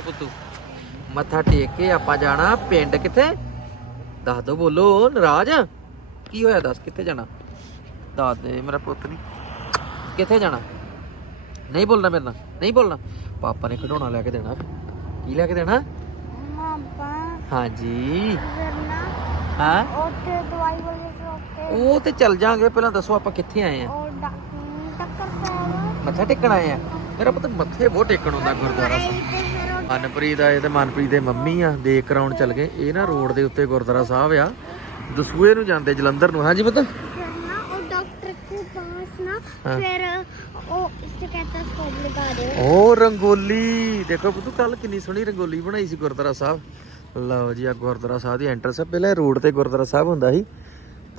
ਪੁੱਤੂ? ਮੱਥਾ ਟੇਕ ਕੇ ਆਪਾਂ ਜਾਣਾ ਪਿੰਡ ਕਿੱਥੇ? ਦੱਸ ਦੋ ਬੋਲੋ ਨਾਰਾਜ਼? ਕੀ ਹੋਇਆ ਦੱਸ ਕਿੱਥੇ ਜਾਣਾ? ਦੱਸ ਦੇ ਮੇਰਾ ਪੁੱਤ ਨਹੀਂ। ਕਿੱਥੇ ਜਾਣਾ? ਨਹੀਂ ਬੋਲਣਾ ਮੇਰੇ ਨਾਲ ਨਹੀਂ ਬੋਲਣਾ। ਪਾਪਾ ਨੇ ਖਿਡੌਣਾ ਲੈ ਕੇ ਦੇਣਾ। ਕੀ ਲੈ ਕੇ ਦੇਣਾ? ਮਾਪਾ ਹਾਂਜੀ। ਹਾਂ? ਉੱਥੇ ਦਵਾਈ ਵਾਲੇ ਸ਼ੌਪ ਉਹ ਤੇ ਚੱਲ ਜਾਾਂਗੇ ਪਹਿਲਾਂ ਦੱਸੋ ਆਪਾਂ ਕਿੱਥੇ ਆਏ ਆ। ਮੱਥਾ ਟੇਕਣ ਆਏ ਆ। ਮੇਰਾ ਪੁੱਤ ਮੱਥੇ ਬਹੁਤ ਟੇਕਣ ਹੁੰਦਾ ਗੁਰਦੁਆਰਾ ਸਾਹਿਬ। ਮਨਪ੍ਰੀਤ ਆਏ ਤੇ ਮਨਪ੍ਰੀਤ ਦੇ ਮੰਮੀ ਆ ਦੇਖ ਕਰਾਉਣ ਚੱਲ ਗਏ। ਇਹ ਨਾ ਰੋਡ ਦੇ ਉੱਤੇ ਗੁਰਦੁਆਰਾ ਸਾਹਿਬ ਆ। ਦਸੂਏ ਨੂੰ ਜਾਂਦੇ ਜਲੰਧਰ ਨੂੰ ਹਾਂਜੀ ਪੁੱਤ? ਫਿਰ ਉਹ ਡਾਕਟਰ ਕੇ ਪਾਸ ਨਾ ਹਾਂ। ਫਿਰ ਉਹ ਸਟੇਟਸਕੋਪ ਲਗਾ ਦੇ ਉਹ ਰੰਗੋਲੀ ਦੇਖੋ ਪੁੱਤ ਕੱਲ ਕਿੰਨੀ ਸੋਹਣੀ ਰੰਗੋਲੀ ਬਣਾਈ ਸੀ ਗੁਰਦੁਆਰਾ ਸਾਹਿਬ। ਲਓ ਜੀ ਆ ਗੁਰਦੁਆਰਾ ਸਾਹਿਬ ਦੀ ਐਂਟਰੈਂਸ ਪਹਿਲਾਂ ਰੋਡ ਤੇ ਗੁਰਦੁਆਰਾ ਸਾਹਿਬ ਹੁੰਦਾ ਸੀ।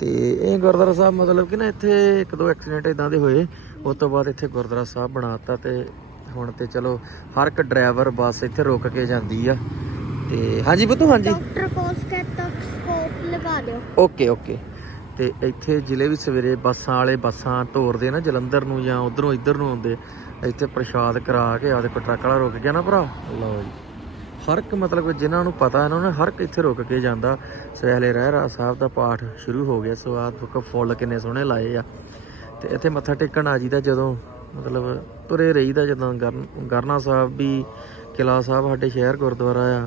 ਤੇ ਇਹ ਗੁਰਦੁਆਰਾ ਸਾਹਿਬ ਮਤਲਬ ਕਿ ਨਾ ਇੱਥੇ ਇੱਕ ਦੋ ਐਕਸੀਡੈਂਟ ਇਦਾਂ ਦੇ ਹੋਏ। ਉਸ ਤੋਂ ਬਾਅਦ ਇੱਥੇ ਗੁਰਦੁਆਰਾ ਸਾਹਿਬ ਬਣਾਤਾ ਤੇ ਹੁਣ ਤੇ ਚਲੋ ਹਰ ਇੱਕ ਡਰਾਈਵਰ ਬੱਸ ਇੱਥੇ ਰੁਕ ਕੇ ਜਾਂਦੀ ਆ। ਤੇ ਹਾਂਜੀ ਪੁੱਤ ਹਾਂਜੀ। ਡਾਕਟਰ ਕੋਲ ਸਟੇਟਸਕੋਪ ਲਗਾ ਦਿਓ। Okay okay. ਤੇ ਇੱਥੇ ਜ਼ਿਲ੍ਹੇ ਵੀ ਸਵੇਰੇ ਬੱਸਾਂ ਵਾਲੇ ਬੱਸਾਂ ਤੋਰਦੇ ਨਾ ਜਲੰਧਰ ਨੂੰ ਜਾਂ ਉਧਰੋਂ ਇੱਧਰ ਨੂੰ ਆਉਂਦੇ ਇੱਥੇ ਪ੍ਰਸ਼ਾਦ ਕਰਾ ਕੇ ਆ ਦੇਖੋ ਟਰੱਕ ਵਾਲਾ ਰੁਕ ਗਿਆ ਨਾ ਭਰਾ। ਲਓ ਜੀ। ਹਰ ਇੱਕ ਮਤਲਬ ਕਿ ਜਿਨ੍ਹਾਂ ਨੂੰ ਪਤਾ ਇਹਨਾਂ ਨੇ ਹਰ ਇੱਕ ਇੱਥੇ ਰੁਕ ਕੇ ਜਾਂਦਾ। ਸਵੇਲੇ ਰਹਿਰਾ ਸਾਹਿਬ ਦਾ ਪਾਠ ਸ਼ੁਰੂ ਹੋ ਗਿਆ ਸੋ ਆਹ ਦੇਖੋ ਫੁੱਲ ਕਿੰਨੇ ਸੋਹਣੇ ਲਾਏ ਆ। ਤੇ ਇੱਥੇ ਮੱਥਾ ਟੇਕਣ ਆ ਜੀਦਾ ਜਦੋਂ ਮਤਲਬ ਤੁਰੇ ਰਹੀਦਾ ਜਦੋਂ ਗਰਨ- ਗਰਨਾ ਸਾਹਿਬ ਵੀ ਕਿਲਾ ਸਾਹਿਬ ਸਾਡੇ ਸ਼ਹਿਰ ਗੁਰਦੁਆਰਾ ਆ।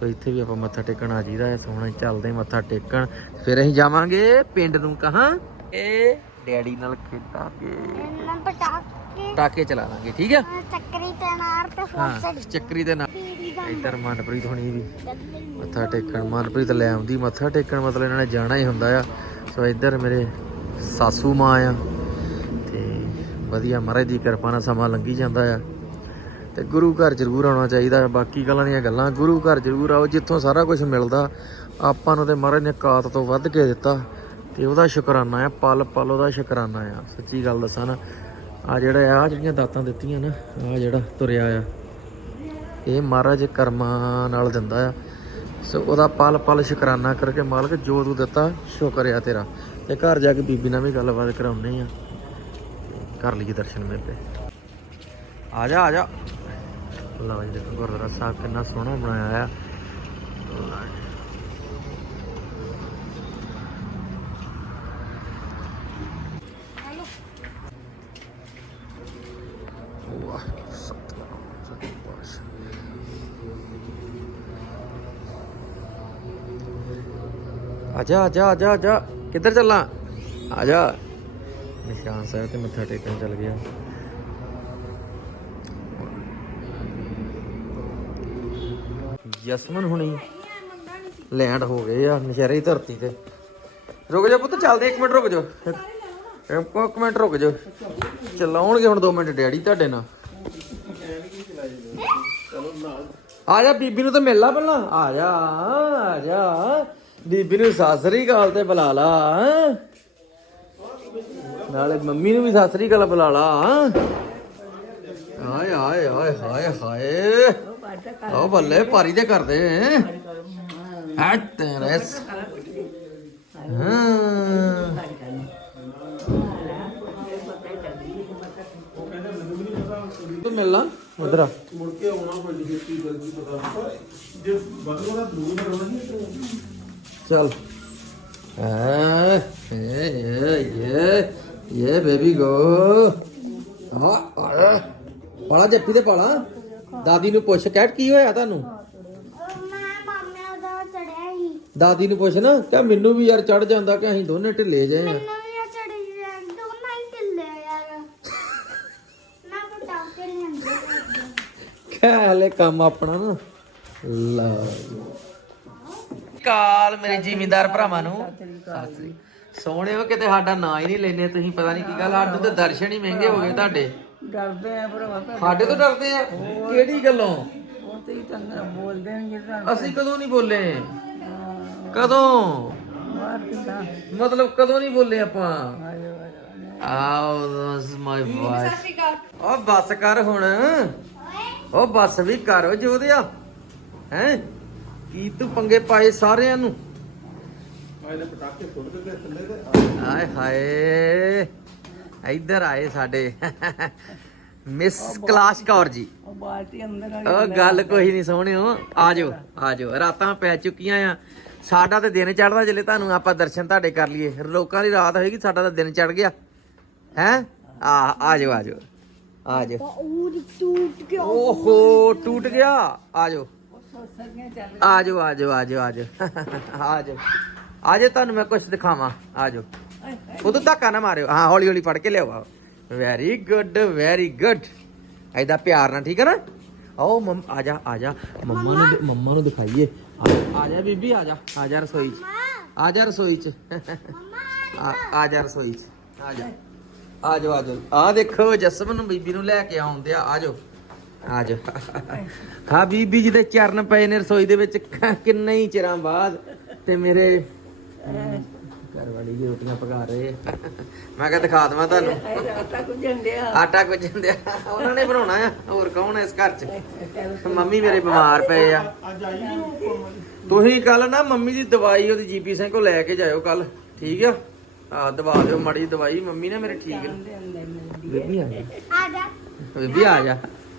ਸੋ ਇੱਥੇ ਵੀ ਆਪਾਂ ਮੱਥਾ ਟੇਕਣ ਆ ਜੀਦਾ ਹੈ ਸੋਹਣਾ ਹੀ ਚੱਲਦੇ ਮੱਥਾ ਟੇਕਣ। ਫਿਰ ਅਸੀਂ ਜਾਵਾਂਗੇ ਪਿੰਡ ਨੂੰ ਕਹਾਂ? ਇਹ ਡੈਡੀ ਨਾਲ ਖੇਡਾਂਗੇ। ਇਹਨਾਂ ਪਟਾਕੇ। ਟਾਕੇ ਚਲਾਵਾਂਗੇ ਠੀਕ ਆ? ਚੱਕਰੀ ਤੇ ਨਾਰ ਤੇ ਹਾਂ ਫੋਰਸ ਚੱਕਰੀ ਦੇ ਨਾਲ। ਪੀਲੀ ਦਾ ਇੱਧਰ ਮਨਪ੍ਰੀਤ ਹੋਣੀ ਵੀ। ਮੱਥਾ ਟੇਕਣ ਮਨਪ੍ਰੀਤ ਲੈ ਆਉਂਦੀ। ਮੱਥਾ ਟੇਕਣ ਮਤਲਬ ਇਹਨਾਂ ਨੇ ਜਾਣਾ ਹੀ ਹੁੰਦਾ ਆ। ਸੋ ਇੱਧਰ ਮੇਰੇ ਸਾਸੂ ਮਾਂ ਆ। ਤੇ ਵਧੀਆ ਮਹਾਰਾਜ ਦੀ ਕਿਰਪਾ ਨਾਲ ਸਮਾਂ ਲੰਘੀ ਜਾਂਦਾ ਆ। ਤੇ ਗੁਰੂ ਘਰ ਜ਼ਰੂਰ ਆਉਣਾ ਚਾਹੀਦਾ ਬਾਕੀ ਗੱਲਾਂ ਦੀਆਂ ਗੱਲਾਂ, ਗੁਰੂ ਘਰ ਜ਼ਰੂਰ ਆਓ, ਜਿੱਥੋਂ ਸਾਰਾ ਕੁਝ ਮਿਲਦਾ। ਆਪਾਂ ਨੂੰ ਤੇ ਮਹਾਰਾਜ ਨੇ ਕਾਤ ਤੋਂ ਵੱਧ ਕੇ ਦਿੱਤਾ। ਤੇ ਉਹਦਾ ਸ਼ੁਕਰਾਨਾ ਆ, ਪਲ ਪਲ ਉਹਦਾ ਸ਼ੁਕਰਾਨਾ ਆ। ਸੱਚੀ ਗੱਲ ਦੱਸਾਂ ਨਾ ਆ ਜਿਹੜਾ ਆ ਜਿਹੜੀਆਂ ਦਾਤਾਂ ਦਿੱਤੀਆਂ ਨਾ ਆ ਜਿਹੜਾ ਤੁਰਿਆ ਆ, ਇਹ ਮਹਾਰਾਜ ਕਰਮਾਂ ਨਾਲ ਦਿੰਦਾ ਆ। ਸੋ ਉਹਦਾ ਪਲ ਪਲ ਸ਼ੁਕਰਾਨਾ ਕਰਕੇ ਮਾਲਕ ਜੋ ਤੂੰ ਦਿੱਤਾ, ਸ਼ੁਕਰ ਆ ਤੇਰਾ। ਤੇ ਘਰ ਜਾ ਕੇ ਬੀਬੀ ਨਾਲ ਵੀ ਗੱਲਬਾਤ ਕਰਾਉਣੇ ਆ। ਕਰ ਲਈਏ ਦਰਸ਼ਨ ਮੇਲੇ ਆ ਜਾ ਆ ਜਾ। ਲਓ ਜੀ, ਦੇਖੋ ਗੁਰਦੁਆਰਾ ਸਾਹਿਬ ਕਿੰਨਾ ਸੋਹਣਾ ਬਣਾਇਆ ਆ ਆਜਾ ਆਜਾ ਆਜਾ ਆਜਾ ਕਿੱਧਰ ਚੱਲਾਂ? ਆਜਾ ਨਿਸ਼ਾਨ ਸਾਹਿਬ ਤੇ ਮੱਥਾ ਟੇਕਣ ਚੱਲ ਗਿਆ। ਯਸਮਨ ਹੁਣੀ ਲੈਂਡ ਹੋ ਗਏ ਆ ਨਸ਼ਹਿਰੇ ਦੀ ਧਰਤੀ ਤੇ। ਰੁਕ ਜਾ ਪੁੱਤ, ਚੱਲਦੇ ਇੱਕ ਮਿੰਟ, ਰੁਕ ਜਾ ਇੱਕ ਮਿੰਟ ਰੁਕ ਜਾ ਚਲਾਉਣਗੇ ਹੁਣ 2 ਮਿੰਟ ਡੈਡੀ ਤੁਹਾਡੇ ਨਾਲ। ਆ ਜਾ ਬੀਬੀ ਨੂੰ ਤਾਂ ਮਿਲ ਲਾ ਪਹਿਲਾਂ। ਆ ਜਾ ਆ ਜਾ। ਬੀਬੀ ਨੂੰ ਸਾਸਰੀ ਕਾਲ ਤੇ ਬੁਲਾ ਲਾ। ਨਾਲੇ ਮੰਮੀ ਨੂੰ ਵੀ ਸਤਿ ਸ੍ਰੀ ਬੁਲਾ ਲਾ। ਆਏ ਆਏ ਆਏ, ਹਾਏ ਹਾਏ। ਉਹ ਬੱਲੇ ਪਾਰੀ ਦੇ ਕਰਦੇ ਹੈ, ਤੇਰੇ ਮਿਲਣਾ ਉਧਰ ਮੁੜ ਕੇ ਆਉਣਾ ਕੋਈ ਜਿੱਤੀ ਜਲਦੀ ਪਤਾ ਜੇ ਬਗਲੋੜਾ ਦੂਰ ਨਾ ਰਹਿਣਾ ਨਹੀਂ ਚੱਲ ਐ ਏ 예 베비고 ਹਾਂ ਪਾਲਾ ਜੱਪੀ ਤੇ ਪਾਲਾ। ਦਾਦੀ ਨੂੰ ਪੁੱਛ ਕਹਿਟ ਕੀ ਹੋਇਆ ਤੁਹਾਨੂੰ? ਦਾਦੀ ਨੂੰ ਪੁੱਛ ਨਾ ਕਿ ਮੈਨੂੰ ਵੀ ਯਾਰ ਚੜ ਜਾਂਦਾ ਕਿ ਅਸੀਂ ਦੋਨੇ ਢਿੱਲੇ ਜੇ ਆ। ਹਲੇ ਕੰਮ ਆਪਣਾ ਨਾ। ਲਾ। ਕਾਲ ਮੇਰੇ ਜ਼ਿਮੀਂਦਾਰ ਭਰਾਵਾਂ ਨੂੰ। ਸੋਹਣਿਓ ਕਿਤੇ ਸਾਡਾ ਨਾਂ ਹੀ ਨਹੀਂ ਲੈਨੇ ਤੁਸੀਂ ਪਤਾ ਨਹੀਂ ਕੀ ਗੱਲ ਸਾਨੂੰ ਤੇ ਦਰਸ਼ਨ ਹੀ ਮਹਿੰਗੇ ਹੋ ਗਏ ਤੁਹਾਡੇ। ਡਰਦੇ ਆ ਭਰਾਵਾ ਸਾਡੇ ਤੋਂ ਡਰਦੇ ਆ? ਕਿਹੜੀ ਗੱਲੋਂ? ਉਹ ਤੇ ਹੀ ਤੰਗ ਬੋਲਦੇ ਨੇ ਜਿਹੜਾ ਅਸੀਂ ਕਦੋਂ ਨਹੀਂ ਬੋਲੇ? ਕਦੋਂ? ਬਾਹਰ ਕਿਦਾਂ? ਮਤਲਬ ਕਦੋਂ ਨਹੀਂ ਬੋਲੇ ਆਪਾਂ? ਆਓ ਦਸ ਮਾਈ ਵਾਈਫ ਉਹ ਬੱਸ ਕਰ ਹੁਣ। ਉਹ ਬੱਸ ਵੀ ਕਰ ਜੋਦਿਆ ਹੈ? ਕੀ ਤੂੰ ਪੰਗੇ ਪਾਏ ਸਾਰਿਆਂ ਨੂੰ? ਆਇਨੇ ਪਟਾਕੇ ਸੁੱਟ ਦਿੱਤੇ ਥੱਲੇ ਤੇ। ਆਏ ਹਾਏ ਇੱਧਰ ਆਏ ਸਾਡੇ। ਮਿਸ ਕਲਾਸ਼ ਕੌਰ ਜੀ। ਉਹ ਬਾਲਟੀ ਅੰਦਰ ਵਾਲੀ ਉਹ ਗੱਲ ਕੋਈ ਨਹੀਂ ਸੋਹਣਿਓ। ਆ ਜਾਓ ਆ ਜਾਓ ਰਾਤਾਂ ਪੈ ਚੁੱਕੀਆਂ ਆ। ਸਾਡਾ ਤੇ ਦਿਨ ਚੜਦਾ ਜਿਲੇ ਤੁਹਾਨੂੰ ਆਪਾਂ ਦਰਸ਼ਨ ਤੁਹਾਡੇ ਕਰ ਲਈਏ। ਲੋਕਾਂ ਦੀ ਰਾਤ ਹੋਏਗੀ ਸਾਡਾ ਤਾਂ ਦਿਨ ਚੜ ਗਿਆ। ਹੈ? ਆ ਆ ਜਾਓ ਆ ਜਾਓ ਆ ਜਾਓ ਉਹ ਟੂਟ ਕੇ ਓਹੋ ਟੁੱਟ ਗਿਆ। ਆ ਜਾਓ ਉਹ ਸੋਸਰੀਆਂ ਚੱਲ ਆ ਜਾਓ ਆ ਜਾਓ ਤੁਹਾਨੂੰ ਮੈਂ ਕੁਝ ਦਿਖਾਵਾਂ ਆ ਜਾਓ ਆਏ, ਉਦੋਂ ਧੱਕਾ ਨਾ ਮਾਰਿਓ। ਹਾਂ ਹੌਲੀ ਹੌਲੀ ਫੜ ਕੇ ਲਿਆਓ ਵੈਰੀ ਗੁੱਡ ਵੈਰੀ ਗੁੱਡ ਐਦਾ ਪਿਆਰ ਨਾਲ ਠੀਕ ਹੈ ਨਾ? ਆਓ ਮੰਮ ਆ ਜਾ ਆ ਜਾ ਮੰਮਾ ਨੂੰ ਮੰਮਾ ਨੂੰ ਦਿਖਾਈਏ। ਆ- ਜਾ ਬੀਬੀ ਆ ਜਾ ਆ ਜਾ ਰਸੋਈ ਚ। ਆ ਜਾ ਰਸੋਈ ਚ। ਆ ਜਾ ਰਸੋਈ ਚ। ਆ ਜਾ ਆ ਜਾਓ ਆ ਜਾਓ ਆ ਦੇਖੋ ਜਸਮ ਨੂੰ ਬੀਬੀ ਨੂੰ ਲੈ ਕੇ ਆਉਂਦੇ ਆ। ਆ ਜਾਓ ਆ ਜਾਓ ਹਾਂ ਬੀਬੀ ਜੀ ਦੇ ਚਰਨ ਪਏ ਨੇ ਰਸੋਈ ਦੇ ਵਿੱਚ। ਕਿੰਨੇ ਹੀ ਚਿਰਾਂ ਬਾਅਦ ਤੇ ਮੇਰੇ ਘਰ ਵਾਲੀ ਜੀ ਰੋਟੀਆਂ ਪਕਾ ਰਹੇ। ਆ। ਮੈਂ ਕਿਹਾ ਦਿਖਾ ਦਵਾਂ ਤੁਹਾਨੂੰ। ਰਾਤਾ ਕੁ ਜੰਡਿਆ ਆਟਾ ਗੁੰਜਣ ਦਿਆ ਉਹਨਾਂ ਨੇ ਬਣਾਉਣਾ ਆ। ਹੋਰ ਕੌਣ ਹੈ ਇਸ ਘਰ 'ਚ? ਮੰਮੀ ਮੇਰੇ ਬਿਮਾਰ ਪਏ ਆ। ਅੱਜ ਆਈ ਨਹੀਂ ਉਹ ਕੋਲ ਵਾਲੀ? ਤੁਸੀਂ ਕੱਲ ਨਾ ਮੰਮੀ ਦੀ ਦਵਾਈ ਉਹਦੀ ਜੀਪੀ ਸਿੰਘ ਕੋਲ ਲੈ ਕੇ ਜਾਇਓ ਕੱਲ ਠੀਕ ਆ? ਆ ਦਵਾ ਦਿਓ ਮਾੜੀ ਦਵਾਈ। ਮੰਮੀ ਨਾ ਮੇਰੇ ਠੀਕ ਆ। ਬੀਬੀ ਆ ਜਾ। ਬੀਬੀ ਆ ਜਾ।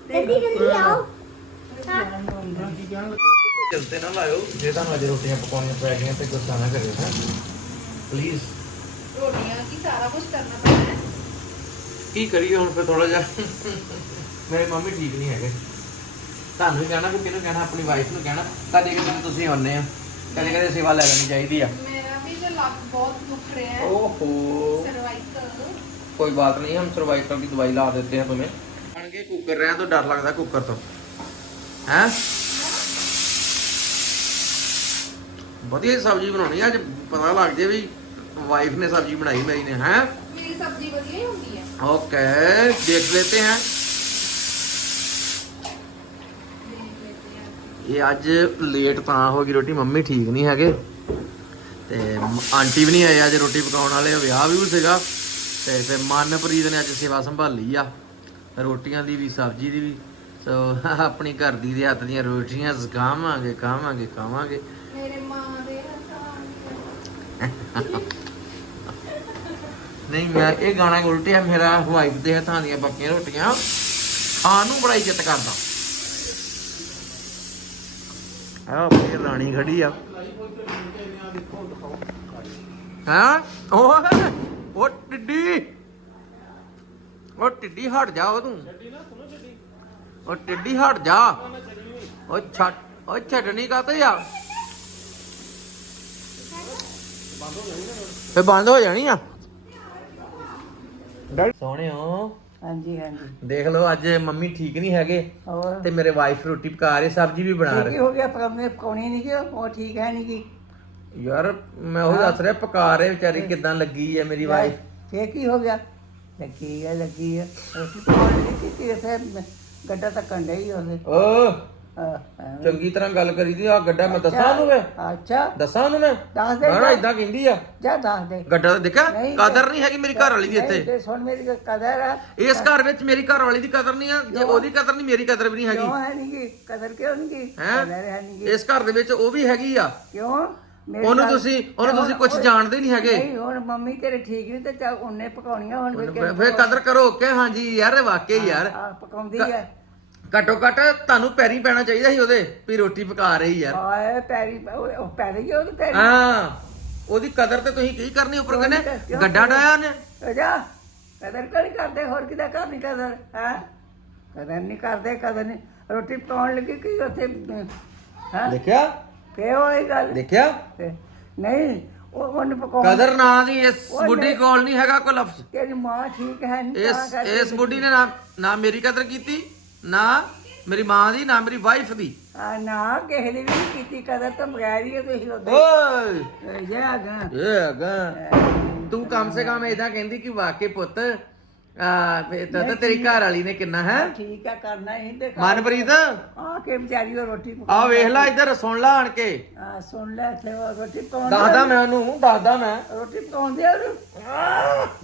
ਜਲਦੀ ਜਲਦੀ ਆਓ ਕੀ ਕਹਿਣ ਲੱਗੇ? ਦਿਲ ਨਾ ਲਾਇਓ। ਜੇ ਤੁਹਾਨੂੰ ਅੱਜ ਰੋਟੀਆਂ ਪਕਾਉਣੀਆਂ ਪੈ ਗਈਆਂ ਤੇ ਗੁੱਸਾ ਨਾ ਕਰਿਓ ਹਾਂ। ਪਲੀਜ਼ ਰੋਟੀਆਂ ਕੀ ਸਾਰਾ ਕੁਝ ਕਰਨਾ ਪੈਣਾ ਕੀ ਕਰੀਏ ਹੁਣ ਫਿਰ ਥੋੜਾ ਜਿਹਾ? ਮੇਰੇ ਮੰਮੀ ਠੀਕ ਨਹੀਂ ਹੈਗੇ। ਤੁਹਾਨੂੰ ਹੀ ਕਹਿਣਾ ਕਿ ਕਿਹਨੂੰ ਕਹਿਣਾ ਆਪਣੀ ਵਾਈਫ ਨੂੰ ਕਹਿਣਾ ਕਦੇ ਕਦੇ ਤੁਸੀਂ ਆਉਂਦੇ ਆ। ਕਦੇ ਕਦੇ ਸੇਵਾ ਲੈ ਲੈਣੀ ਚਾਹੀਦੀ ਆ। ਮੇਰਾ ਵੀ ਜੋ ਲੱਕ ਬਹੁਤ ਦੁਖ ਰਿਹਾ ਹੈ। ਓਹੋ। ਸਰਵਾਈਕਲ ਕੋਈ ਬਾਤ ਨਹੀਂ ਹਮ ਸਰਵਾਈਕਲ ਦੀ ਦਵਾਈ ਲਾ ਦੇਤੇ ਹਾਂ ਤੁਮੇ। ਬਣ ਕੇ ਕੁੱਕਰ ਰਹਿ ਤੋਂ ਡਰ ਲੱਗਦਾ ਕੁੱਕਰ ਤੋਂ। ਹੈ? ਵਧੀਆ ਸਬਜ਼ੀ ਬਣਾਉਣੀ ਅੱਜ ਪਤਾ ਲੱਗ ਜੇ ਵੀ ਵਾਈਫ ਨੇ ਸਬਜ਼ੀ ਬਣਾਈ ਮੇਰੀ ਨੇ ਹੈ? ਮੇਰੀ ਸਬਜ਼ੀ ਵਧੀਆ ਹੀ ਹੁੰਦੀ ਹੈ। ਓਕੇ ਦੇਖ ਲੈਤੇ ਹਾਂ। ਇਹ ਅੱਜ ਲੇਟ ਤਾਂ ਹੋ ਗਈ ਰੋਟੀ ਮੰਮੀ ਠੀਕ ਨਹੀਂ ਹੈਗੇ। ਤੇ ਆਂਟੀ ਵੀ ਨਹੀਂ ਆਏ ਅੱਜ ਰੋਟੀ ਪਕਾਉਣ ਵਾਲੇ ਵਿਆਹ ਵੀ ਸੀਗਾ। ਤੇ ਫਿਰ ਮਨਪ੍ਰੀਤ ਨੇ ਅੱਜ ਸੇਵਾ ਸੰਭਾਲੀ ਆ ਰੋਟੀਆਂ ਦੀ ਵੀ ਸਬਜ਼ੀ ਦੀ ਵੀ। ਸੋ ਆਪਣੀ ਘਰ ਦੀ ਦੇ ਹੱਥ ਦੀਆਂ ਰੋਟੀਆਂ ਖਾਵਾਂਗੇ ਖਾਵਾਂਗੇ ਖਾਵਾਂਗੇ। ਮੇਰੇ ਮਾਂ ਨਹੀਂ, ਮੈਂ ਇਹ ਗਾਣਾ ਉਲਟਿਆ ਮੇਰਾ ਵਾਈਫ ਦੇ ਹੱਥਾਂ ਦੀਆਂ ਪੱਕੀਆਂ ਰੋਟੀਆਂ। ਖਾਣ ਨੂੰ ਬੜਾ ਇੱਜ਼ਤ ਕਰਦਾ। ਆ ਆਪਣੀ ਰਾਣੀ ਖੜੀ ਆ। ਹਾਂ? ਉਹ ਉਹ ਟਿੱਡੀ। ਉਹ ਟਿੱਡੀ ਹਟ ਜਾ, ਉਹ ਤੂੰ। ਉਹ ਟਿੱਡੀ ਹਟ ਜਾ। ਉਹ ਛੱਡ, ਉਹ ਛੱਡਣੀ ਕਾਤੇ ਆ? ਫੇ ਬੰਦ ਹੋ ਜਾਣੀ ਆ? ਸੋਹਣਿਓ ਹਾਂਜੀ ਹਾਂਜੀ। ਦੇਖ ਲਓ ਅੱਜ ਮੰਮੀ ਠੀਕ ਨਹੀਂ ਹੈਗੇ ਹੋਰ? ਤੇ ਮੇਰੇ ਵਾਈਫ ਰੋਟੀ ਪਕਾ ਰਹੇ ਸਬਜ਼ੀ ਵੀ ਬਣਾ ਕੀ ਰਹੇ। ਹੋ ਗਿਆ ਪਕਾਉਣੇ ਪਕਾਉਣੀ ਨਹੀਂ ਕਿ ਉਹ ਠੀਕ ਹੈ ਨਹੀਂ ਕਿ ਯਾਰ ਮੈਂ ਉਹ ਦੱਸ ਰਿਹਾ ਪਕਾ ਰਹੇ ਵਿਚਾਰੀ ਕਿਦਾਂ ਲੱਗੀ ਹੈ ਮੇਰੀ ਵਾਈਫ ਫੇਰ ਕੀ ਹੋ ਗਿਆ? ਲੱਗੀ ਹੈ ਲੱਗੀ ਹੈ। ਅਸੀਂ ਪਕਾਉਣੀ ਨਹੀਂ ਕੀਤੀ ਇਥੇ ਗੱਡਾ ਤਾਂ ਕੰਡੇ ਹੀ ਉਹਦੇ। ਓ। ਚੰਗੀ ਤਰ੍ਹਾਂ ਗੱਲ ਕਰੀ ਦੀ ਆ ਗੱਡਾ ਮੈਂ ਦੱਸਾਂ ਉਹਨੂੰ ਮੈਂ? ਅੱਛਾ। ਦੱਸਾਂ ਉਹਨੂੰ ਮੈਂ? ਦੱਸ ਦੇ ਨਾ ਇਦਾਂ ਕਹਿੰਦੀ ਆ। ਜਾ ਦੱਸ ਦੇ। ਗੱਡਾ ਤਾਂ ਦੇਖਿਆ? ਕਦਰ ਨਹੀਂ ਹੈਗੀ ਮੇਰੀ ਘਰ ਵਾਲੀ ਦੀ ਇੱਥੇ। ਤੇ ਸੁਣ ਮੇਰੀ ਕਦਰ ਆ। ਇਸ ਘਰ ਵਿੱਚ ਮੇਰੀ ਘਰ ਵਾਲੀ ਦੀ ਕਦਰ ਨਹੀਂ ਆ ਜੇ ਉਹਦੀ ਕਦਰ ਨਹੀਂ ਮੇਰੀ ਕਦਰ ਵੀ ਨਹੀਂ ਕਿਉਂ ਹੈਗੀ ਹੈ ਨਹੀਂ ਕਦਰ ਕਿਉਂ ਨਹੀਂ ਇਸ ਘਰ ਦੇ ਵਿੱਚ ਉਹ ਵੀ ਹੈਗੀ ਆ। ਕਿਉਂ? ਉਹਨੂੰ ਤੁਸੀਂ ਉਹਨੂੰ ਤੁਸੀਂ ਕੁਝ ਜਾਣਦੇ ਨਹੀਂ ਹੈਗੇ। ਨਹੀਂ ਹੁਣ ਮੰਮੀ ਤੇਰੇ ਠੀਕ ਨਹੀਂ ਤੇ ਚੱਲ ਉਹਨੇ ਪਕਾਉਣੀਆਂ ਹੁਣ ਫਿਰ ਕਦਰ ਕਰੋ ਕਿ ਹਾਂਜੀ ਯਾਰ ਵਾਕਈ ਯਾਰ। ਆ ਪਕਾਉਂਦੀ ਹੈ। ਘੱਟੋ ਘੱਟ ਤੁਹਾਨੂੰ ਪੈਰੀ ਪੈਣਾ ਚਾਹੀਦਾ ਸੀ ਉਹਦੇ ਵੀ ਰੋਟੀ ਪਕਾ ਰਹੀ ਯਾਰ। ਆਏ ਪੈਰੀ ਉਹ ਉਹ ਪੈਰੀ ਉਹ ਤੇ ਪੈਰੀ? ਹਾਂ ਉਹਦੀ ਕਦਰ ਤੇ ਤੁਸੀਂ ਕੀ ਕਰਨੀ ਉੱਪਰ ਕਹਿੰਦੇ ਗੱਡਾ ਡਾਇਆ ਹੋ ਜਾ ਕਦਰ ਕਿਉਂ ਨਹੀਂ ਕਰਦੇ ਹੋਰ ਕਿਦਾ ਘਰ ਨਹੀਂ ਕਦਰ ਹੈ? ਕਦਰ ਨਹੀਂ ਕਰਦੇ ਕਦਰ ਨਹੀਂ। ਰੋਟੀ ਪਕਾਉਣ ਲੱਗੀ ਕਿ ਉੱਥੇ ਹਾਂ? ਦੇਖਿਆ? ਫੇ ਹੋਈ ਗੱਲ। ਦੇਖਿਆ? ਨਹੀਂ ਉਹ ਉਹਨੇ ਪਕਾਉਣ ਕਦਰ ਨਾਂ ਦੀ ਇਸ ਬੁੱਢੀ ਕੋਲ ਨਹੀਂ ਹੈਗਾ ਕੋਈ ਲਫ਼ਜ਼। ਤੇਰੀ ਮਾਂ ਠੀਕ ਹੈ ਨਹੀਂ ਇਸ ਇਸ ਬੁੱਢੀ ਨੇ ਨਾ ਨਾ ਮੇਰੀ ਕਦਰ ਕੀਤੀ। ਨਾ ਮੇਰੀ ਮਾਂ ਦੀ ਨਾ ਮੇਰੀ ਵਾਈਫ ਦੀ। ਆ ਨਾ ਕਿਸੇ ਦੀ ਵੀ ਨਹੀਂ ਕੀਤੀ ਕਦਰ ਤਾਂ ਬਗੈਰ ਹੀ ਹੈ ਤੁਸੀਂ ਉਹਦੇ ਓਏ! ਜਾ ਗਾ ਇਹ ਤੂੰ ਕਮ ਸੇ ਕਮ ਇਦਾਂ ਕਹਿੰਦੀ ਕਿ ਵਾਕਈ ਪੁੱਤ ਆ ਫੇ ਤਾਂ ਤੇਰੀ ਘਰ ਵਾਲੀ ਨੇ ਕਿੰਨਾ ਹੈ? ਠੀਕ ਹੈ ਕਰਨਾ ਹੀ ਤੇ ਮਨਪ੍ਰੀਤ? ਆ ਕੇ ਵਿਚਾਰੀ ਉਹ ਰੋਟੀ ਪਕਾ ਆ ਵੇਖ ਲੈ ਇੱਧਰ ਸੁਣ ਲਾ ਆਣ ਕੇ। ਆ ਸੁਣ ਲੈ ਇੱਥੇ ਉਹ ਰੋਟੀ ਪਕਾਉਣ ਦੱਸਦਾ ਮੈਂ ਉਹਨੂੰ ਦੱਸਦਾ ਮੈਂ। ਰੋਟੀ ਪਕਾਉਂਦੇ ਆ ਉਹਨੂੰ।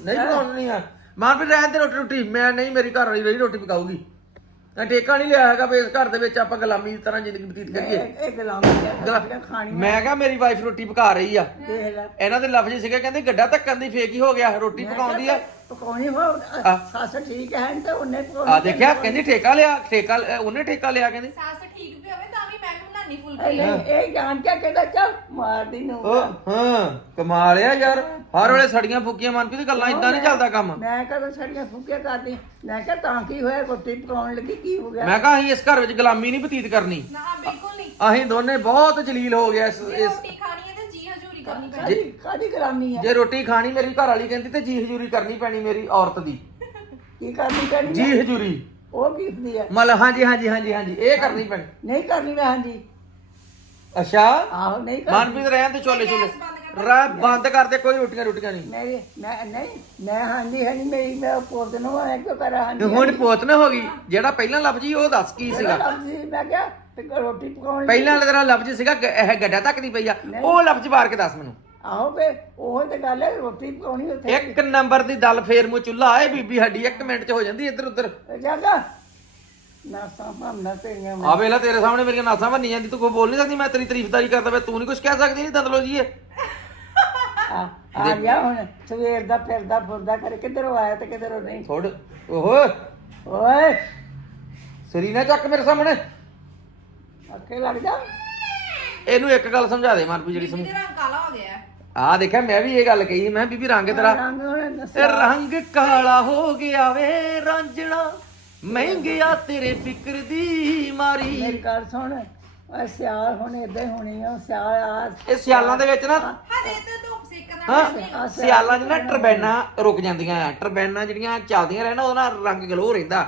ਨਹੀਂ ਪਕਾਉਣੀ ਆ। ਮਨਪ੍ਰੀਤ ਰਹਿਣ ਦੇ ਰੋਟੀ ਰੋਟੀ ਮੈਂ ਨਹੀਂ ਮੇਰੀ ਘਰ ਵਾਲੀ ਰਹੀ ਰੋਟੀ ਪਕਾਊਗੀ। ਮੈਂ ਠੇਕਾ ਨਹੀਂ ਲਿਆ ਹੈਗਾ ਵੀ ਇਸ ਘਰ ਦੇ ਵਿੱਚ ਆਪਾਂ ਗੁਲਾਮੀ ਦੀ ਤਰ੍ਹਾਂ ਜ਼ਿੰਦਗੀ ਬਤੀਤ ਕਰੀਏ। ਇਹ ਗਲਾਮ ਹੈ ਖਾਣੀ ਮੈਂ ਕਿਹਾ ਮੇਰੀ ਵਾਈਫ ਰੋਟੀ ਪਕਾ ਰਹੀ ਆ। ਦੇਖ ਲੈ। ਇਹਨਾਂ ਦੇ ਲਫ਼ਜ਼ ਸੀਗੇ ਕਹਿੰਦੇ ਗੱਡਾ ਧੱਕਣ ਦੀ ਫੇਕ ਹੀ ਹੋ ਗਿਆ ਰੋਟੀ ਪਕਾਉਂਦੀ ਆ। ਪਕਾਉਣੀ ਹੋ ਆ। ਸੱਸ ਠੀਕ ਹੈ ਤੇ ਉਹਨੇ ਪਕਾਉਣੀ ਆ। ਦੇਖਿਆ ਕਹਿੰਦੀ ਠੇਕਾ ਲਿਆ ਠੇਕਾ ਲਿਆ- ਉਹਨੇ ਠੇਕਾ ਲਿਆ ਕਹਿੰਦੀ। ਸੱਸ ਠੀਕ ਵੀ ਹੋਵੇ ਤਾਂ ਵੀ ਮੈਂ ਵੀ ਬਣਾਉਣੀ ਇਹ ਫੁਲਕੇ ਨਹੀਂ, ਇਹ ਜਾਣ ਕੇ ਕਹਿੰਦਾ ਚੱਲ ਮਾਰਦੀ ਨੂੰ ਉਹ ਹਾਂ ਕਮਾਲ ਆ ਯਾਰ। ਹਰ ਵੇਲੇ ਸੜੀਆਂ ਫੁੱਕੀਆਂ ਮਨ ਦੀ ਗੱਲਾਂ ਇਦਾਂ ਨਹੀਂ ਚੱਲਦਾ ਕੰਮ। ਮੈਂ ਕਦੋਂ ਛੜੀਆਂ ਫੁੱਕੇ ਕਰਦੀ। ਮੈਂ ਕਿਹਾ ਤਾਂ ਕੀ ਹੋਇਆ? ਰੋਟੀ ਪਕਾਉਣ ਲੱਗੀ ਕੀ ਹੋ ਗਿਆ? ਮੈਂ ਕਹਾ ਅਸੀਂ ਇਸ ਘਰ ਵਿੱਚ ਗੁਲਾਮੀ ਨਹੀਂ ਬਤੀਤ ਕਰਨੀ। ਨਾ ਬਿਲਕੁਲ ਨਹੀਂ। ਅਸੀਂ ਦੋਨੇ ਬਹੁਤ ਜਲੀਲ ਹੋ ਗਿਆ ਇਸ ਰੋਟੀ ਖਾਣੀ ਹੈ ਤੇ ਜੀ ਹਜ਼ੂਰੀ ਕਰਨੀ ਪੈਣੀ। ਕਾਦੀ ਕਾਦੀ ਗਰਾਮੀ ਆ? ਜੇ ਰੋਟੀ ਖਾਣੀ ਮੇਰੀ ਘਰ ਵਾਲੀ ਕਹਿੰਦੀ ਤੇ ਜੀ ਹਜੂਰੀ ਕਰਨੀ ਪੈਣੀ ਮੇਰੀ ਔਰਤ ਦੀ। ਕੀ ਕਰਨੀ ਪੈਣੀ ਜੀ? ਹਜੂਰੀ। ਉਹ ਕੀ ਹੁੰਦੀ ਹੈ ਮਲ ਹਾਂਜੀ ਹਾਂਜੀ ਹਾਂਜੀ ਹਾਂਜੀ ਇਹ ਕਰਨੀ ਪੈਣੀ। ਨਹੀਂ ਕਰਨੀ ਮੈਂ ਹਾਂਜੀ। ਅੱਛਾ? ਆਹੋ ਨਹੀਂ ਕਰਨੀ ਮਨਪ੍ਰੀਤ ਰਹਿਣ ਤੇ ਚੋਲੇ ਚੋਲੇ ਰਾ ਬੰਦ ਕਰ ਦੇ ਕੋਈ ਰੋਟੀਆਂ ਰੋਟੀਆਂ ਨਹੀਂ। ਮੇਰੀ ਮੈਂ ਨਹੀਂ ਮੈਂ ਹਾਂਜੀ ਹੈ ਨਹੀਂ ਮੇਰੀ ਮੈਂ ਪੁੱਤ ਨੂੰ ਮੈਂ ਕਿਉਂ ਕਰਾਂ ਹਾਂਜੀ ਹੁਣ ਪੋਤ ਨਾ ਹੋ ਗਈ ਜਿਹੜਾ ਪਹਿਲਾਂ ਲਫ਼ਜ਼ ਸੀ ਉਹ ਦੱਸ ਕੀ ਸੀਗਾ? ਸੀ, ਮੈਂ ਕਿਹਾ ਤੇ ਰੋਟੀ ਪਕਾਉਣ ਲੱਗੀ। ਪਹਿਲਾਂ ਵਾਲਾ ਤੇਰਾ ਲਫ਼ਜ਼ ਸੀਗਾ ਗ- ਇਹ ਗੱਡਾ ਤੱਕ ਦੀ ਪਈ ਆ। ਉਹ ਲਫ਼ਜ਼ ਬਾਰ ਕੇ ਦੱਸ ਮੈਨੂੰ। ਆਹੋ ਫੇ ਉਹ ਤੇ ਗੱਲ ਹੈ ਰੋਟੀ ਪਕਾਉਣੀ ਉੱਥੇ। ਇੱਕ ਨੰਬਰ ਦੀ ਦਲ ਫੇਰ ਮੂੰ ਚੁੱਲਾ ਆਏ ਬੀਬੀ ਸਾਡੀ ਇੱਕ ਮਿੰਟ ਚ ਹੋ ਜਾਂਦੀ ਇੱਧਰ ਉੱਧਰ ਜਾਗਾ ਨਾ ਸਾਂਭਾਂ ਨਾ ਤੇਰੀਆਂ ਆ ਵੇਲਾ ਤੇਰੇ ਸਾਹਮਣੇ ਮੇਰੀਆਂ ਨਾਸਾਂ ਭੰਨੀ ਜਾਂਦੀ ਤੂੰ ਕੋਈ ਬੋਲ ਨਹੀਂ ਸਕਦੀ ਮੈਂ ਤੇਰੀ ਤਾਰੀਫਦਾਰੀ ਕਰਦਾ ਵੇ ਤੂੰ ਨਹੀਂ ਕੁਝ ਕਹਿ ਸਕਦੀ ਨਹੀਂ ਦੰਦਲੋ ਜੀ ਇਹ। ਆ ਆ ਗਿਆ ਹੁਣ ਸਵੇਰ ਦਾ ਫਿਰਦਾ ਫੁਰਦਾ ਕਰ ਕਿੱਧਰੋਂ ਆਇਆ ਤੇ ਕਿੱਧਰੋਂ ਨਹੀਂ? ਥੋੜ ਓਹੋ। ਓਏ। ਸਰੀ ਨਾ ਚੱਕ ਮੇਰੇ ਸਾਹਮਣੇ। ਅੱਖੇ ਲੱਗ ਜਾ। ਇਹਨੂੰ ਇੱਕ ਗੱਲ ਸਮਝਾ ਦੇ ਮਨਪ੍ਰੀਤ ਜਿਹੜੀ ਸਮਝ ਤੇ ਰੰਗ ਕਾਲਾ ਹੋ ਗਿਆ। ਹੈ। ਆ ਦੇਖਿਆ ਮੈਂ ਵੀ ਇਹ ਗੱਲ ਕਹੀ ਮੈਂ ਕਿਹਾ ਬੀਬੀ ਰੰਗ ਤੇਰਾ ਰੰਗ ਹੁਣ ਦੱਸ ਤੇ ਰੰਗ ਕਾਲਾ ਹੋ ਗਿਆ ਵੇ ਰਾਂਝਣਾ। ਮਹਿੰਗਿਆ ਤੇਰੇ ਫਿਕਰ ਦੀ ਮਾਰੀ। ਮੇਰੀ ਗੱਲ ਸੁਣ ਆ ਸਿਆਲ ਹੁਣ ਏਦਾਂ ਹੀ ਹੋਣੀ ਆ ਸਿਆਲ ਆ। ਇਹ ਸਿਆਲਾਂ ਦੇ ਵਿੱਚ ਨਾ ਹਰੇ ਤੇ ਧੁੱਪ ਸੇਕਣ ਹਾਂ ਸਿਆਲਾਂ 'ਚ ਨਾ ਟਰਬੈਨਾਂ ਰੁਕ ਜਾਂਦੀਆਂ ਆ। ਟਰਬੈਨਾਂ ਜਿਹੜੀਆਂ ਚੱਲਦੀਆਂ ਰਹਿਣਾ ਉਹਦਾ ਰੰਗ ਗਲੋ ਰਹਿੰਦਾ।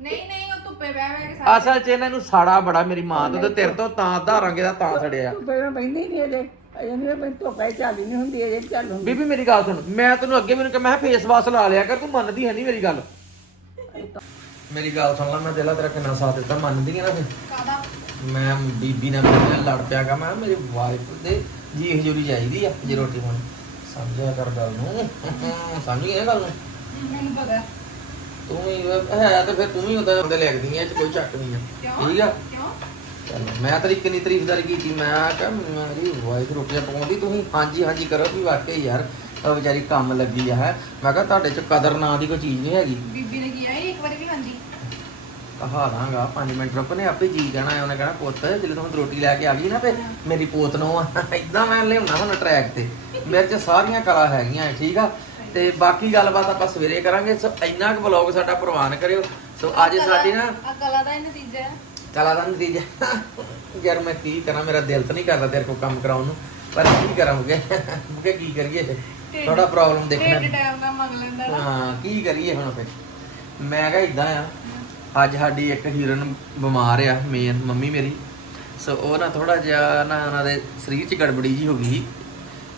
ਨਹੀਂ ਨਹੀਂ ਉਹ ਧੁੱਪੇ ਬਹਿ ਬਹਿ ਕੇ ਅਸਲ 'ਚ ਇਹਨਾਂ ਨੂੰ ਸਾੜਾ ਬੜਾ ਮੇਰੀ ਮਾਂ ਤੋਂ ਤੇ ਤੇਰੇ ਤੋਂ ਤਾਂ ਅੱਧਾ ਰੰਗ ਇਹਦਾ ਤਾਂ ਸੜਿਆ। ਤੂੰ ਪਹਿਲਾਂ ਬੈਠੀ ਨਹੀਂ ਅਜੇ ਅਜੇ ਨਹੀਂ ਮੈਂ ਧੋਖਾ ਹੀ ਚੱਲੀ ਨਹੀਂ ਹੁੰਦੀ ਅਜੇ ਵੀ ਚੱਲ ਹੁੰਦੀ। ਬੀਬੀ ਮੇਰੀ ਗੱਲ ਸੁਣ। ਮੈਂ ਤੈਨੂੰ ਅੱਗੇ ਮੈਨੂੰ ਕਿ ਮੈਂ ਫੇਸ ਵਾਸ਼ ਲਾ ਲਿਆ ਕਰ ਤੂੰ ਮੰਨਦੀ ਹੈ ਨਹੀਂ ਮੇਰੀ ਗੱਲ। ਮੇਰੀ ਗੱਲ ਸੁਣ ਲੈ ਮੈਂ ਦਿਲਾ ਤੇਰਾ ਕਿੰਨਾ ਸਾਥ ਦਿੱਤਾ ਮੰਨਦੀ ਹੈ ਨਾ ਫਿਰ ਕਾਦਾ ਮੈਂ ਬੀਬੀ ਨਾਲ ਮੇਰੇ ਨਾਲ ਲੜ ਪਿਆ ਮੈਂ ਮੇਰੀ ਵਾਈਫ ਦੇ ਜੀ ਹਜੂਰੀ ਚਾਹੀਦੀ ਆ ਜੇ ਰੋਟੀ ਖਾਣੀ। ਸਮਝਿਆ ਕਰ ਗੱਲ ਨੂੰ। ਸਮਝ ਨਾ ਗੱਲ ਨੂੰ? ਮੈਨੂੰ ਪਤਾ। ਹੈ। ਤੂੰ ਵੀ ਹੈ ਤੇ ਫਿਰ ਤੂੰ ਵੀ ਉਹਦੇ ਉਹਦੇ ਲਿਖਦੀ ਐ ਚ ਕੋਈ ਚੱਕ ਨਹੀਂ ਆ। ਕਿਉਂ? ਠੀਕ ਆ? ਕਿਉਂ? ਚੱਲ ਮੈਂ ਤੇਰੀ ਕਿੰਨੀ ਤਾਰੀਫਦਾਰੀ ਕੀਤੀ ਮੈਂ ਕਿਹਾ ਮੇਰੀ ਵਾਈਫ ਰੋਟੀਆਂ ਪਕਾਉਂਦੀ ਤੁਸੀਂ ਹਾਂਜੀ ਹਾਂਜੀ ਕਰੋ ਵੀ ਵਾਕਈ ਯਾਰ ਉਹ ਵਿਚਾਰੀ ਕੰਮ ਲੱਗੀ ਆ ਹੈ। ਮੈਂ ਕਿਹਾ ਤੁਹਾਡੇ ਚ ਕਦਰ ਨਾਂ ਦੀ ਕੋਈ ਚੀਜ਼ ਨਹੀਂ ਹੈਗੀ। ਬੀਬੀ ਨੇ ਸੀ ਇੱਕ ਵਾਰੀ ਵੀ ਹਾਂਜੀ ਕਹਾ ਦਾਂਗਾ 5 ਮਿੰਟ ਰੁਕ ਨੇ ਆਪੇ ਜੀ ਕਹਿਣਾ ਹੈ ਉਹਨੇ ਕਹਿਣਾ ਪੁੱਤ ਜਦੋਂ ਤੂੰ ਰੋਟੀ ਲੈ ਕੇ ਆ ਗਈ ਨਾ ਤੇ ਮੇਰੀ ਪੋਤ ਨੂੰ ਇਦਾਂ ਮੈਂ ਲਿਆਉਣਾ ਹੁਣ ਟਰੈਕ ਤੇ। ਮੇਰੇ ਚ ਸਾਰੀਆਂ ਕਲਾ ਹੈਗੀਆਂ ਠੀਕ ਆ? ਤੇ ਬਾਕੀ ਗੱਲਬਾਤ ਆਪਾਂ ਸਵੇਰੇ ਕਰਾਂਗੇ ਸੋ ਇੰਨਾ ਕੁ ਵਲੌਗ ਸਾਡਾ ਪ੍ਰਵਾਨ ਕਰਿਓ। ਸੋ ਅੱਜ ਸਾਡੀ ਨਾ ਆ ਕਲਾ ਦਾ ਇਹ ਨਤੀਜਾ ਹੈ। ਕਲਾ ਦਾ ਨਤੀਜਾ। ਯਾਰ ਮੈਂ ਕੀ ਕਰਾਂ ਮੇਰਾ ਦਿਲ ਤਾਂ ਨਹੀਂ ਕਰਦਾ ਤੇਰੇ ਕੋਲ ਕੰਮ ਕਰਾਉਣ ਨੂੰ। ਪਰ ਕੀ ਕਰਾਂਗੇ ਮੁਕੇ? ਕੀ ਕਰੀਏ? ਥੋੜਾ ਪ੍ਰੋਬਲਮ ਦੇਖਣਾ। ਹਾਂ ਕੀ ਕਰੀਏ ਹੁਣ ਫਿਰ? ਮੈਂ ਕਿਹਾ ਇਦਾਂ ਆ ਅੱਜ ਸਾਡੀ ਇੱਕ ਹੀਰਨ ਬਿਮਾਰ ਆ ਮੇਨ ਮੰਮੀ ਮੇਰੀ। ਸੋ ਉਹ ਨਾ ਥੋੜਾ ਜਿਹਾ ਨਾ ਉਹਨਾਂ ਦੇ ਸਰੀਰ 'ਚ ਗੜਬੜੀ ਜੀ ਹੋ ਗਈ ਸੀ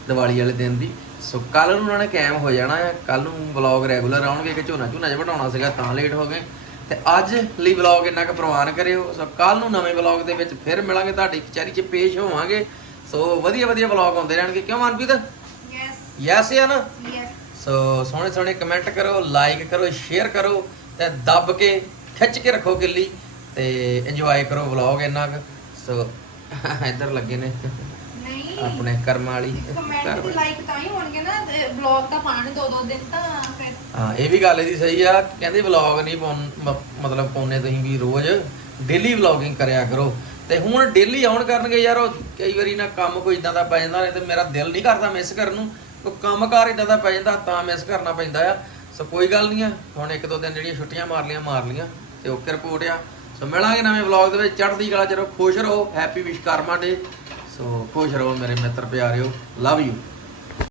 ਦੀਵਾਲੀ ਵਾਲੇ ਦਿਨ ਦੀ। ਸੋ ਕੱਲ ਨੂੰ ਉਹਨਾਂ ਨੇ ਕਾਇਮ ਹੋ ਜਾਣਾ ਹੈ ਕੱਲ ਨੂੰ ਵਲੌਗ ਰੈਗੂਲਰ ਆਉਣਗੇ ਕਿ ਝੋਨਾ ਝੋਨਾ ਜਿਹਾ ਵਟਾਉਣਾ ਸੀਗਾ ਤਾਂ ਲੇਟ ਹੋ ਗਏ। ਤੇ ਅੱਜ ਲਈ ਵਲੌਗ ਇੰਨਾ ਕੁ ਪ੍ਰਵਾਨ ਕਰਿਓ। ਸੋ ਕੱਲ ਨੂੰ ਨਵੇਂ ਵਲੌਗ ਦੇ ਵਿੱਚ ਫਿਰ ਮਿਲਾਂਗੇ ਤੁਹਾਡੀ ਕਚਹਿਰੀ 'ਚ ਪੇਸ਼ ਹੋਵਾਂਗੇ। ਸੋ ਵਧੀਆ ਵਧੀਆ ਵਲੌਗ ਆਉਂਦੇ ਰਹਿਣਗੇ। ਕਿਉਂ ਮਨਪ੍ਰੀਤ? ਯੈਸ ਯੈਸ ਆ ਨਾ? ਯੈਸ ਸੋ ਸੋਹਣੇ ਸੋਹਣੇ ਕਮੈਂਟ ਕਰੋ ਲਾਈਕ ਕਰੋ ਸ਼ੇਅਰ ਕਰੋ ਤੇ ਦੱਬ ਕੇ ਖਿੱਚ ਕੇ ਰੱਖੋ ਕਿੱਲੀ ਤੇ ਇੰਜੋਏ ਕਰੋ ਵਲੌਗ ਇੰਨਾ ਕੁ। ਸੋ ਇੱਧਰ ਲੱਗੇ ਨੇ ਨਹੀਂ ਆਪਣੇ ਕਰਮ ਵਾਲੀ। ਕਮੈਂਟ। ਲਾਈਕ ਤਾਂ ਹੀ ਹੋਣਗੇ ਨਾ ਬਲੌਗ ਤਾਂ ਪਾਣ ਦੋ ਦੋ ਦਿਨ ਤਾਂ ਫਿਰ। ਹਾਂ ਇਹ ਵੀ ਗੱਲ ਇਹਦੀ ਸਹੀ ਆ ਕਹਿੰਦੇ ਵਲੌਗ ਨਹੀਂ ਮਤਲਬ ਪਾਉਣੇ ਤੁਸੀਂ ਵੀ ਰੋਜ਼। ਡੇਲੀ ਵਲੌਗਿੰਗ ਕਰਿਆ ਕਰੋ। ਤੇ ਹੁਣ ਡੇਲੀ ਆਉਣ ਕਰਨਗੇ ਯਾਰ ਉਹ ਕਈ ਵਾਰੀ ਨਾ ਕੰਮ ਕੋਈ ਇਦਾਂ ਦਾ ਪੈ ਜਾਂਦਾ ਤੇ ਮੇਰਾ ਦਿਲ ਨਹੀਂ ਕਰਦਾ ਮਿਸ ਕਰਨ ਨੂੰ। ਕੋਈ ਕੰਮਕਾਰ ਇਦਾਂ ਦਾ ਪੈ ਜਾਂਦਾ, ਤਾਂ ਮਿਸ ਕਰਨਾ ਪੈਂਦਾ ਆ। ਸੋ ਕੋਈ ਗੱਲ ਨਹੀਂ ਆ, ਹੁਣ ਇੱਕ ਦੋ ਦਿਨ ਜਿਹੜੀਆਂ ਛੁੱਟੀਆਂ ਮਾਰ ਲੀਆਂ ਮਾਰ ਲੀਆਂ, ਤੇ ਓਕੇ ਰਿਪੋਰਟ ਆ। ਸੋ ਮਿਲਾਂਗੇ ਨਵੇਂ ਵਲੌਗ ਦੇ ਵਿੱਚ, ਚੜ੍ਹਦੀ ਕਲਾ ਚਲੋ ਖੁਸ਼ ਰਹੋ ਹੈਪੀ ਵਿਸ਼ਕਰਮਾ ਡੇ ਸੋ ਖੁਸ਼ ਰਹੋ ਮੇਰੇ ਮਿੱਤਰ ਪਿਆਰਿਓ ਲਵ ਯੂ